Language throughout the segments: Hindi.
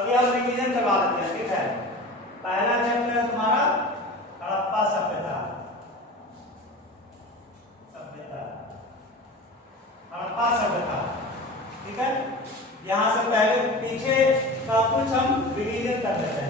अभी हम रिवीजन करवा देते हैं, ठीक है। पहला चैप्टर है तुम्हारा हड़प्पा सभ्यता, हड़प्पा सभ्यता, ठीक है। यहां से पहले पीछे का कुछ हम रिवीजन कर देते हैं।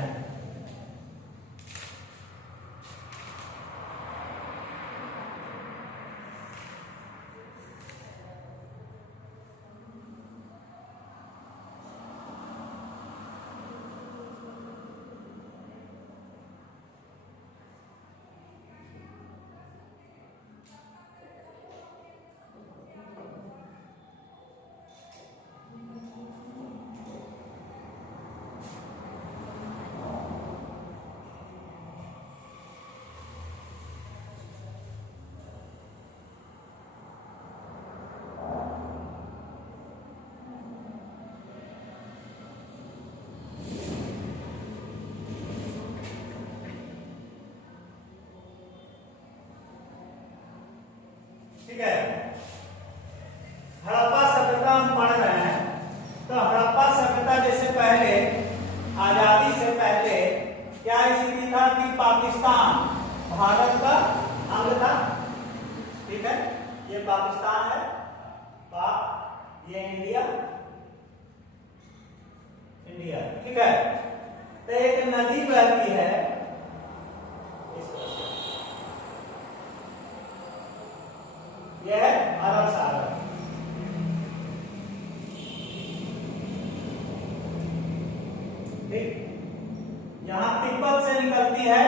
ठीक है, हड़प्पा सभ्यता हम पढ़ रहे हैं। तो हड़प्पा सभ्यता जैसे पहले आजादी से पहले क्या स्थिति था कि पाकिस्तान भारत का अंग था, ठीक है। ये पाकिस्तान है, पाक, ये इंडिया, इंडिया, ठीक है। तो एक नदी बहती है, यह है अरब सागर, ठीक। यहां तिब्बत से निकलती है,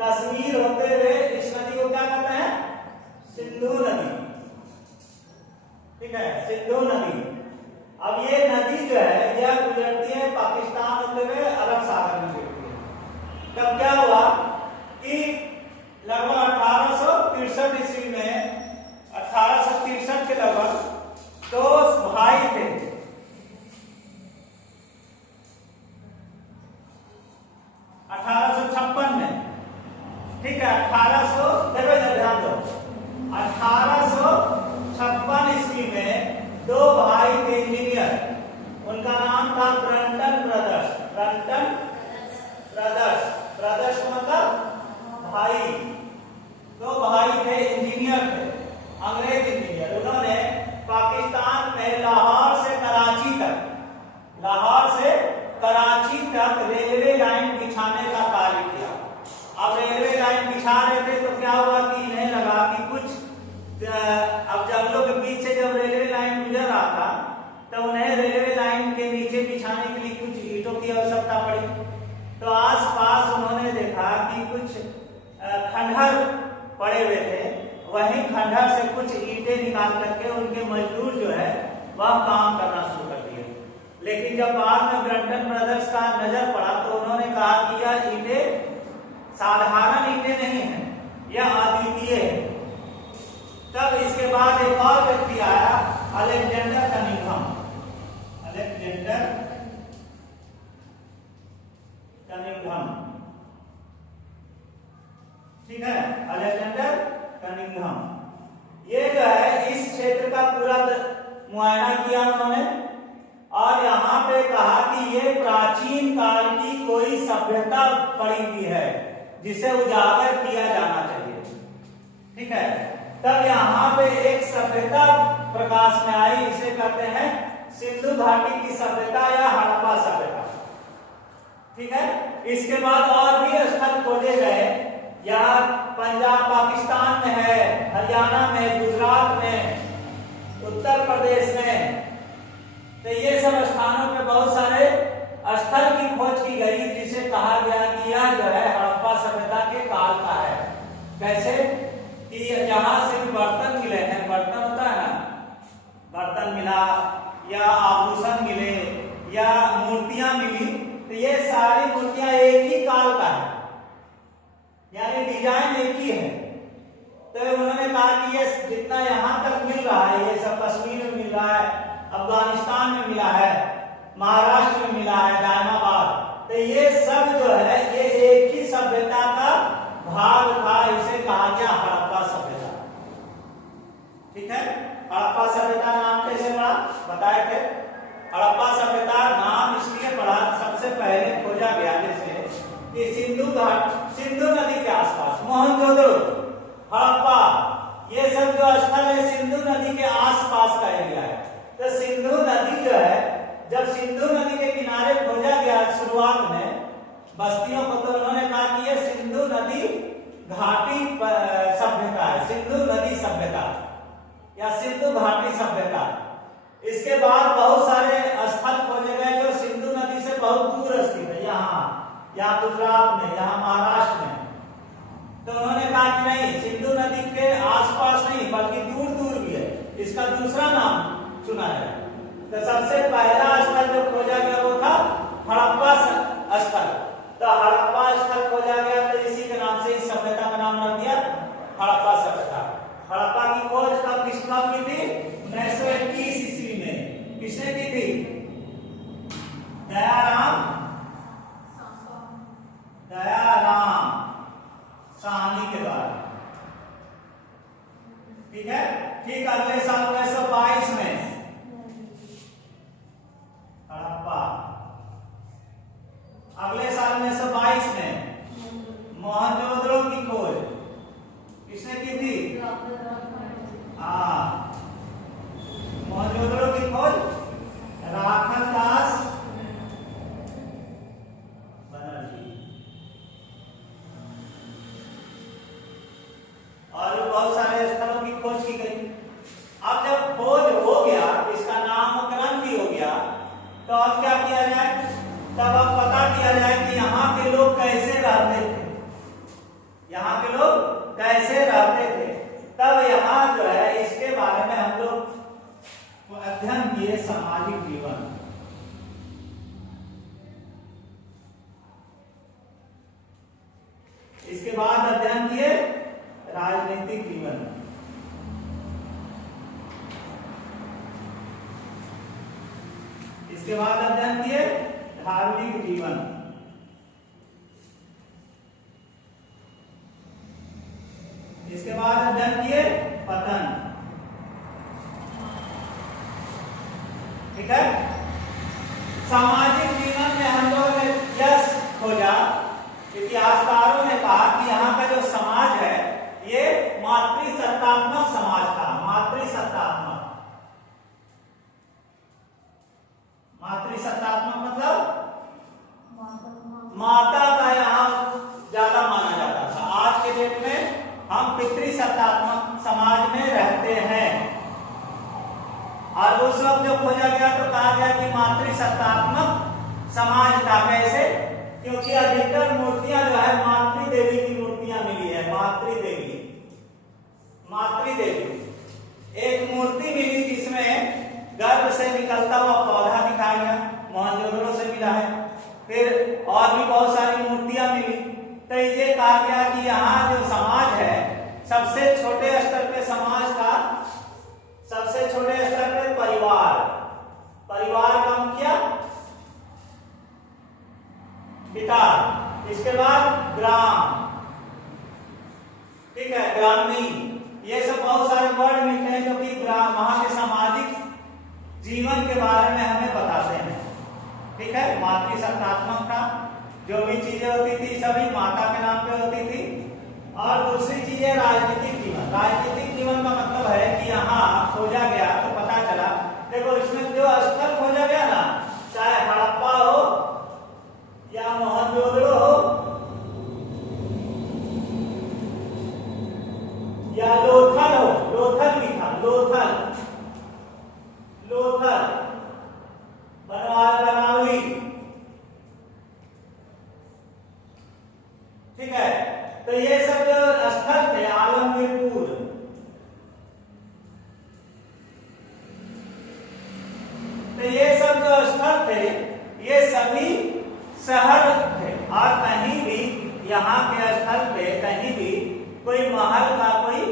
कश्मीर होते हुए इस नदी को क्या कहते हैं, सिंधु नदी, ठीक है, सिंधु नदी। अब ये नदी जो है यह गुजरती है पाकिस्तान होते हुए अरब सागर में गिरती है। तब क्या हुआ कि लगभग 1863 ईस्वी में, 1863 के लगभग दो भाई थे, ठीक है, 1800 देखो इधर ध्यान दो, 1856 ईस्वी में दो भाई थे इंजीनियर, उनका नाम था Brunton brothers, Brunton brothers, brothers मतलब भाई, दो भाई थे, इंजीनियर थे, अंग्रेज इंजीनियर। उन्होंने पाकिस्तान में लाहौर से कराची तक, लाहौर से कराची तक रेलवे लाइन बिछाने का कार्य किया। अब रेलवे लाइन बिछा रहे थे तो क्या हुआ कि इन्हें लगा कि कुछ अब जंगलों के बीच से जब रेलवे लाइन गुजर रहा था तो उन्हें रेलवे लाइन के नीचे बिछाने के लिए कुछ ईंटों की आवश्यकता पड़ी। तो आसपास उन्होंने देखा कि कुछ खंडहर पड़े हुए थे, वहीं खंडहर से कुछ ईंटें निकाल करके उनके मजदूर जो है वह काम करना शुरू कर दिए। लेकिन जब बाद में ब्रंटन ब्रदर्स का नजर पड़ा तो उन्होंने कहा कि यह ईंटें साधारण ईंटें नहीं है, यह अद्वितीय है। तब इसके बाद एक और व्यक्ति आया, अलेक्जेंडर कनिंघम, अलेक्जेंडर कनिंघम, ठीक है, अलेक्जेंडर कनिंघम। ये जो है इस क्षेत्र का पूरा मुआयना किया उन्होंने और यहाँ पे कहा कि ये प्राचीन काल की कोई सभ्यता पड़ी हुई है जिसे उजागर किया जाना चाहिए, ठीक है। तब यहाँ पे एक सभ्यता प्रकाश में आई, इसे कहते हैं सिंधु घाटी की सभ्यता या हड़प्पा सभ्यता, ठीक है। इसके बाद और भी स्थल खोजे गए, यहाँ पंजाब पाकिस्तान में है, हरियाणा में, गुजरात में, उत्तर प्रदेश में। तो ये सब स्थानों पे बहुत सारे स्थल की खोज की गई जिसे कहा गया कि यह जो है हड़प्पा सभ्यता के काल का है। कैसे कि जहां से बर्तन मिले हैं, बर्तन होता है ना, बर्तन मिला या आभूषण मिले या मूर्तियां मिली, तो ये सारी मूर्तियां एक ही काल का है, यानी डिजाइन एक ही है। तो उन्होंने कहा कि ये जितना यहाँ तक मिल रहा है, ये सब कश्मीर में मिल रहा है, अफगानिस्तान में मिला है, महाराष्ट्र में मिला है, दायमाबाद, तो ये सब जो है ये एक ही सभ्यता का भाग था, इसे कहा गया हड़प्पा सभ्यता, ठीक है। हड़प्पा सभ्यता नाम कैसे पड़ा बताए थे, हड़प्पा सभ्यता नाम इसलिए पड़ा, सबसे पहले सिंधु नदी के आसपास, मोहनजोदड़ो, हड़प्पा, ये सब जो स्थल है सिंधु नदी के आसपास का एरिया है। तो सिंधु नदी जो है, जब सिंधु नदी के किनारे खोजा गया शुरुआत में बस्तियों को, तो उन्होंने कहा कि ये सिंधु नदी घाटी सभ्यता है, सिंधु नदी सभ्यता या सिंधु घाटी सभ्यता। इसके बाद बहुत सारे स्थल खोजे गए जो सिंधु नदी से बहुत दूर स्थित है, यहाँ गुजरात में, यहाँ महाराष्ट्र में। तो उन्होंने कहा कि नहीं, सिंधु नदी के आसपास नहीं बल्कि दूर दूर भी है, इसका दूसरा नाम चुना है। तो सबसे पहला स्थल जो खोजा गया वो था हड़प्पा स्थल। तो हड़प्पा स्थल खोजा गया, तो इसी के नाम से इस सभ्यता का नाम रख दिया हड़प्पा सभ्यता। हड़प्पा की खोज कब की थी? 1921 ईस्वी में। किसने की थी? दयाराम साहनी के द्वारा। ठीक है। ठीक अगले साल 1922 में हड़प्पा, अगले साल 1922 में मोहनजोदड़ो की खोज किसने की थी? मोहनजोदड़ो की खोज राखल दास बनर्जी। और बहुत सारे स्थलों की खोज की गई। अब जब खोज हो गया, इसका नामकरण भी हो गया, तो अब क्या किया जाए? तब अब पता किया जाए कि यहाँ के लोग कैसे रहते थे, यहाँ के लोग कैसे रहते थे। तब यहाँ जो है इसके बारे में हम लोग अध्ययन किए, सामाजिक जीवन। इसके बाद अध्ययन किए राजनीतिक जीवन। इसके बाद अध्ययन किए धार्मिक जीवन। इसके बाद अध्ययन किए पतन। ठीक है। सामाजिक जीवन में हम लोगों ने यश खोजा, इतिहासकारों ने कहा कि यहाँ का जो समाज है ये मातृसत्तात्मक समाज था। मातृसत्तात्मक मतलब माता का यहाँ ज्यादा माना जाता था। आज के डेट में हम पितृसत्तात्मक समाज में रहते हैं। और उस वक्त जो खोजा गया तो कहा गया कि मातृसत्तात्मक समाज था। कैसे? क्योंकि अधिकतर मूर्तियां जो है मातृ देवी की मूर्तियां मिली है। मातृ देवी एक मूर्ति मिली जिसमें गर्भ से निकलता हुआ पौधा दिखाया गया, मोहनजोदड़ो से मिला है। फिर और भी बहुत सारी मूर्तियां मिली। तो ये कहा गया कि यहाँ जो समाज है, सबसे छोटे स्तर पे समाज का, सबसे छोटे स्तर पे परिवार का मुखिया पिता, इसके बाद ग्राम, ठीक है, ग्रामीण, ये सब बहुत सारे वर्ड मिलते हैं जो कि वहां के सामाजिक जीवन के बारे में हमें बताते हैं। ठीक है। मातृसत्तात्मक था, जो भी चीजें होती थी सभी माता के नाम पे होती थी। और दूसरी चीज है राजनीतिक जीवन। राजनीतिक जीवन का मतलब है कि यहाँ खोजा गया तो पता चला, देखो इसमें जो स्थल खोजा गया ना, चाहे हड़प्पा हो या मोहनजोदड़ो हो या लोथल हो, लोथल भी था, लोथल बनावली, ठीक है। तो ये सब जो स्थल थे, आलमगीरपुर, तो ये सब जो स्थल थे ये सभी शहर थे। और कहीं भी यहाँ के स्थल पे कहीं भी कोई महल का कोई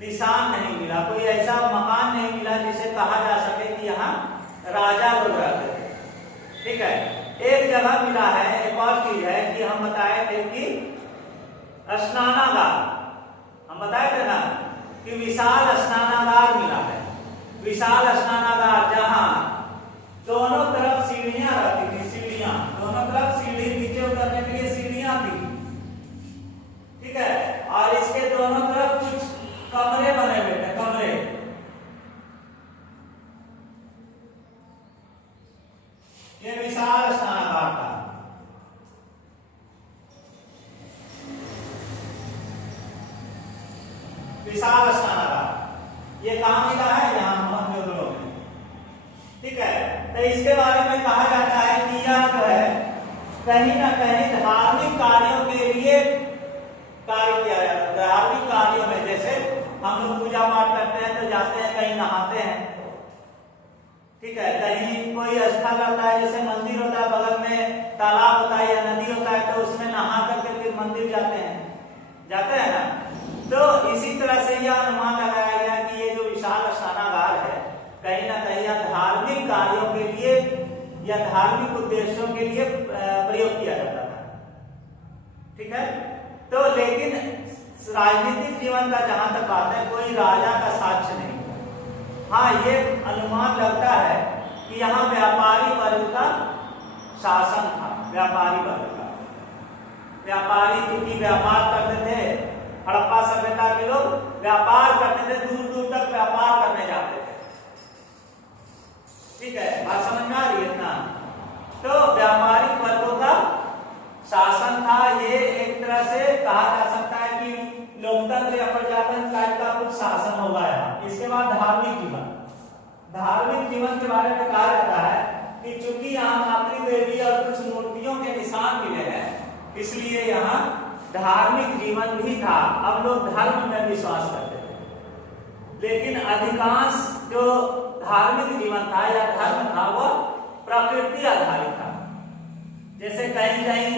निशान नहीं मिला, कोई ऐसा मकान नहीं मिला जिसे कहा जा सके कि यहाँ राजा लोग रहते थे। ठीक है। एक जगह मिला है, एक और चीज है कि हम बताए थे कि स्नानागार, हम बताए थे ना कि विशाल स्नानागार मिला है। विशाल स्नानागार जहाँ दोनों तरफ सीढ़ियां रहती थी, सीढ़ियां, दोनों तरफ सीढ़ी, नीचे उतरने के लिए विशाल स्नानागार। ये कहाँ मिला है? यहाँ मोहनजोदड़ो में। ठीक है, तो इसके बारे में कहा जाता है कि यह जो है कहीं ना कहीं धार्मिक कार्यों के लिए कार्य किया जाता है। धार्मिक कार्यों में जैसे हम लोग पूजा पाठ करते हैं तो जाते हैं, कहीं नहाते हैं। ठीक है, कहीं कोई स्थल रहता है, जैसे मंदिर होता है, बगल में तालाब होता है या नदी होता है, तो उसमें नहा करके फिर मंदिर जाते हैं ना। तो इसी तरह से यह अनुमान लगाया गया कि ये जो विशाल स्नानागार है कहीं ना कहीं यह धार्मिक कार्यों के लिए या धार्मिक उद्देश्यों के लिए प्रयोग किया जाता था। ठीक है, तो लेकिन राजनीतिक जीवन का जहां तक बात है, कोई राजा का साक्ष्य नहीं। हाँ, ये अनुमान लगता है कि यहाँ व्यापारी वर्ग का शासन था। व्यापारी वर्ग का, व्यापारी क्योंकि व्यापार करते थे, हड़प्पा सभ्यता के लोग व्यापार करते थे, दूर दूर तक व्यापार करने जाते थे। ठीक है, बात समझ में आ रही है ना? तो व्यापारिक वर्गों का शासन था। ये एक तरह से कहा जा सकता है कि लोकतंत्र या प्रजातंत्र टाइप का कुछ शासन होगा यहाँ। इसके बाद धार्मिक जीवन। धार्मिक जीवन के बारे में कहा जाता है कि चूंकि यहाँ मातृ देवी और कुछ मूर्तियों के निशान मिले हैं, इसलिए यहाँ धार्मिक जीवन भी था। अब लोग धर्म में विश्वास करते थे, लेकिन अधिकांश जो धार्मिक जीवन था या धर्म था वो प्रकृति आधारित था। जैसे कहीं कहीं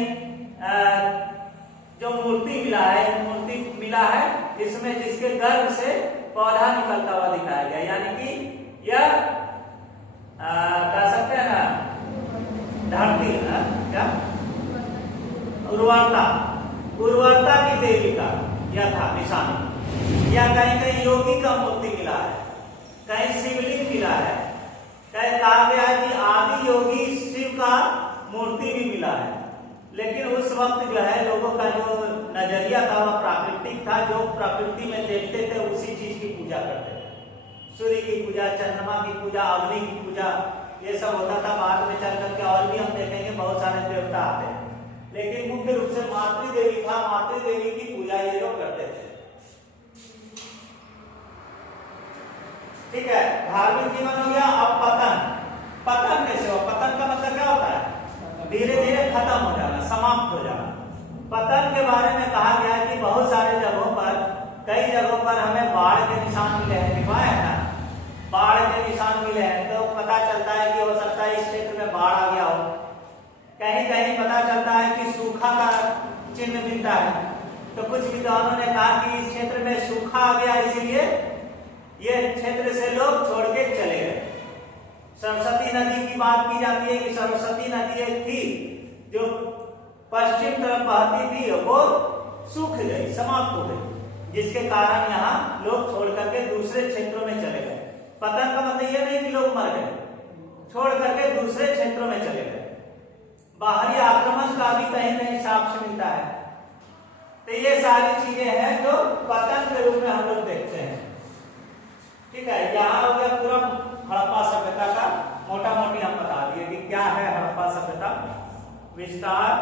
जो मूर्ति मिला है इसमें जिसके गर्भ से पौधा निकलता हुआ दिखाया गया, यानी कि यह कह सकते हैं ना धरती क्या उर्वरता की देवी का यह था निशानी। या कहीं कहीं योगी का मूर्ति मिला है, कहीं शिवलिंग मिला है, कहीं कहा गया है कि आदि योगी शिव का मूर्ति भी मिला है। लेकिन उस वक्त जो है लोगों का जो नजरिया था वह प्राकृतिक था। जो प्रकृति में देखते थे उसी चीज की पूजा करते थे। सूर्य की पूजा, चंद्रमा की पूजा, अग्नि की पूजा, ये सब होता था। बाद में चल करके और भी हम देखेंगे बहुत सारे देवता आते हैं, लेकिन मुख्य रूप से मातृ देवी था। मातृ देवी की पूजा ये लोग करते थे। ठीक है, धार्मिक जीवन हो गया। अब पतन कैसे हो? पतन का मतलब क्या होता है? धीरे धीरे खत्म हो जाना, समाप्त हो जाना। पतन के बारे में कहा गया कि बहुत सारे जगहों पर, कई जगहों पर हमें बाढ़ के निशान मिले हैं। दिखाया है ना, बाढ़ के निशान मिले हैं, तो पता चलता है कि हो सकता है इस क्षेत्र में बाढ़ आ गया हो। कहीं कहीं पता चलता है कि सूखा का चिन्ह मिलता है। तो कुछ विद्वानों ने कहा कि इस क्षेत्र में सूखा आ गया, इसीलिए ये क्षेत्र से लोग छोड़ के चले गए। सरस्वती नदी की बात की जाती है कि सरस्वती नदी एक थी जो पश्चिम तरफ बहती थी, वो सूख गई, समाप्त हो गई, जिसके कारण यहाँ लोग छोड़ करके दूसरे क्षेत्रों में चले गए। पतन का मतलब ये नहीं कि लोग मर गए, छोड़ करके दूसरे क्षेत्रों में चले गए। बाहरी आक्रमण का भी कहीं कहीं साक्ष्य मिलता है। तो ये सारी चीजें हैं जो पतन के रूप में हम लोग देखते हैं। ठीक है, यहाँ हो गया पूरा हड़प्पा सभ्यता का मोटा मोटी हम बता दिए कि क्या है हड़प्पा सभ्यता विस्तार।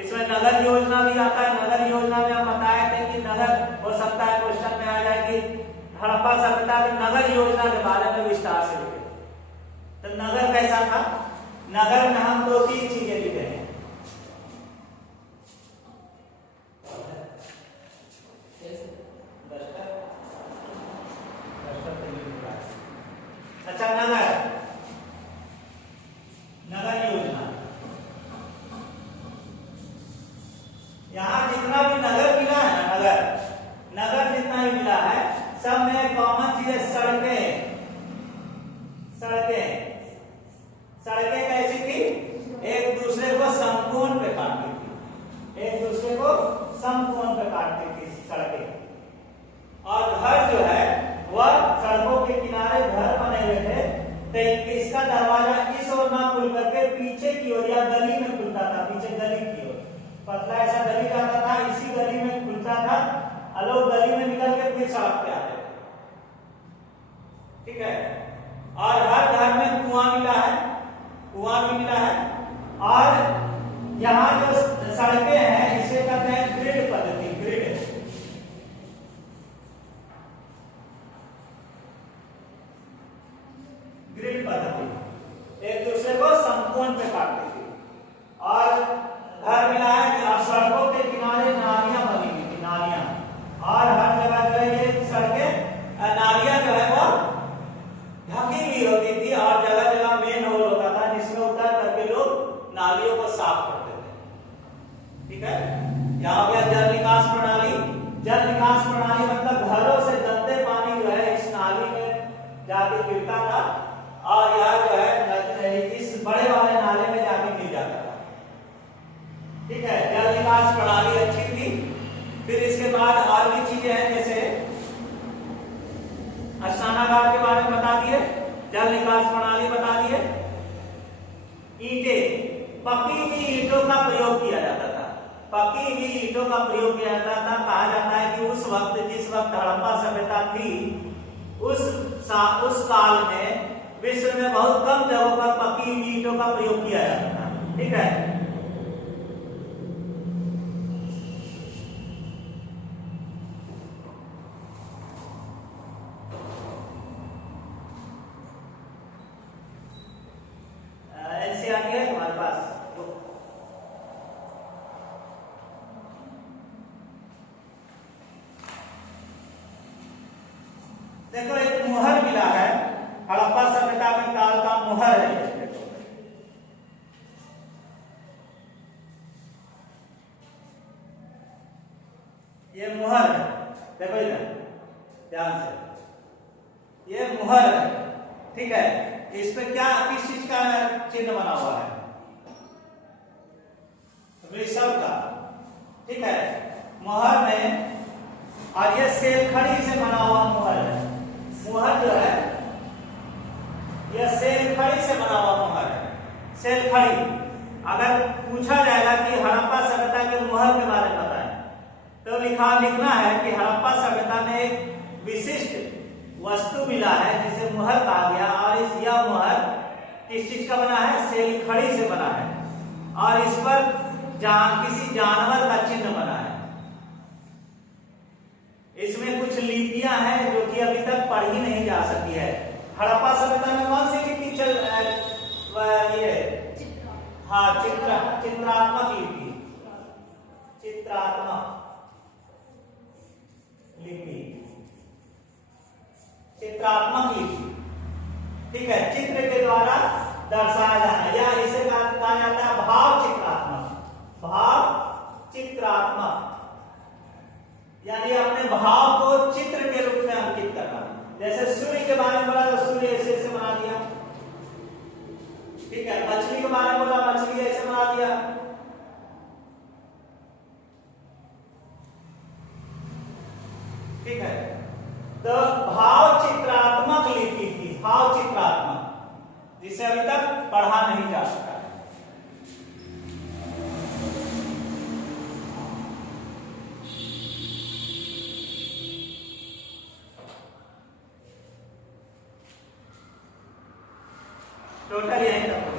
इसमें नगर योजना भी आता है। नगर योजना में हम बताए थे कि नगर, हो सकता है क्वेश्चन में आ जाए कि हड़प्पा सभ्यता में नगर योजना के बारे में विस्तार से लिखे। तो नगर कैसा था? नगर में हम 2-3 चीजें लिखे हैं। अच्छा, नगर योजना, यहाँ जितना भी नगर मिला है ना, नगर जितना भी मिला है, सब में कॉमन चीज है सड़कें। कैसी थी? एक दूसरे को समकोण पे काटती थी, एक दूसरे को समकोण पे काटती थी सड़कें। और घर जो है वह सड़कों के किनारे घर बने हुए थे, तो इसका दरवाजा इस ओर ना खुल करके पीछे की ओर या गली में खुलता था, पीछे गली की ओर पतला ऐसा गली जाता था, इसी गली में खुलता था। लोग गली में निकल के फिर सड़क पे आते थे। ठीक है, और हर घर में कुआं भी मिला है। और यहाँ जो सड़कें हैं इसे कहते हैं ग्रिड पद्धति। तटबंध पे काटते थे। और घर मिला है और सड़कों के किनारे नालियां बनी हुई थी, नालियां, और हर जगह जो है ये सड़कें नालियां जो है वो ढकी हुई होती थी और जगह जगह मेन होल होता था जिसमें उतर करके लोग नालियों को साफ करते थे। ठीक है, यहाँ हो गया जल निकास प्रणाली। जल निकास प्रणाली मतलब घरों से गंदे पानी जो है इस नाली में जाके गिरता था और यह जो है इस बड़े वाले नाले में जाके गिर जाता था। ठीक है, जल निकास प्रणाली अच्छी थी। फिर इसके बाद और भी चीजें हैं, जैसे स्नानागार के बारे में बता दिए, जल निकास प्रणाली बता दिए। ईंटें, पकी हुई ईंटों का प्रयोग किया जाता था। पकी हुई ईंटों का प्रयोग किया जाता था। कहा जाता है कि उस वक्त, जिस वक्त हड़प्पा सभ्यता थी, उस काल में विश्व में बहुत कम जगहों पर पकी हुई ईंटों का प्रयोग किया जाता था। ठीक है, एनसीईआरटी है तुम्हारे पास? देखो एक मुहर मिला है, हड़प्पा सभ्यता में काल का मुहर है। ये मुहर है, देखो इधर ध्यान से, ये मुहर है। ठीक है, इस पे क्या, किस चीज का चिन्ह बना हुआ है? वृषभ का। ठीक है, मुहर में, और ये सेलखड़ी से बना हुआ मुहर है। मुहर जो है यह सेलखड़ी से बना हुआ मुहर है। सेलखड़ी, अगर पूछा जाएगा कि हड़प्पा सभ्यता के मुहर के बारे में बताएं, तो लिखना है कि हड़प्पा सभ्यता में एक विशिष्ट वस्तु मिला है जिसे मुहर कहा गया, और यह मुहर किस चीज का बना है? सेलखड़ी से बना है, और इस पर किसी जानवर का चिन्ह बना है। इसमें कुछ लिपियां हैं जो कि अभी तक पढ़ी नहीं जा सकी है। हड़प्पा सभ्यता में कौन सी लिपि ये हाँ, चित्रात्मक लिपि, चित्रात्मक लिपि, चित्रात्मक लिपि। ठीक है, चित्र के द्वारा दर्शाया जाना, या इसे कहा जाता है भाव चित्रात्मक। भाव चित्रात्मक यानी अपने भाव को चित्र के रूप में अंकित करना। जैसे सूर्य के बारे में बोला तो सूर्य ऐसे बना दिया। ठीक है, मछली के बारे में बोला, मछली ऐसे बना दिया। ठीक है, तो भाव चित्रात्मक लिपि थी, भाव चित्रात्मक, जिसे अभी तक पढ़ा नहीं जा सका। टोटल यही तक।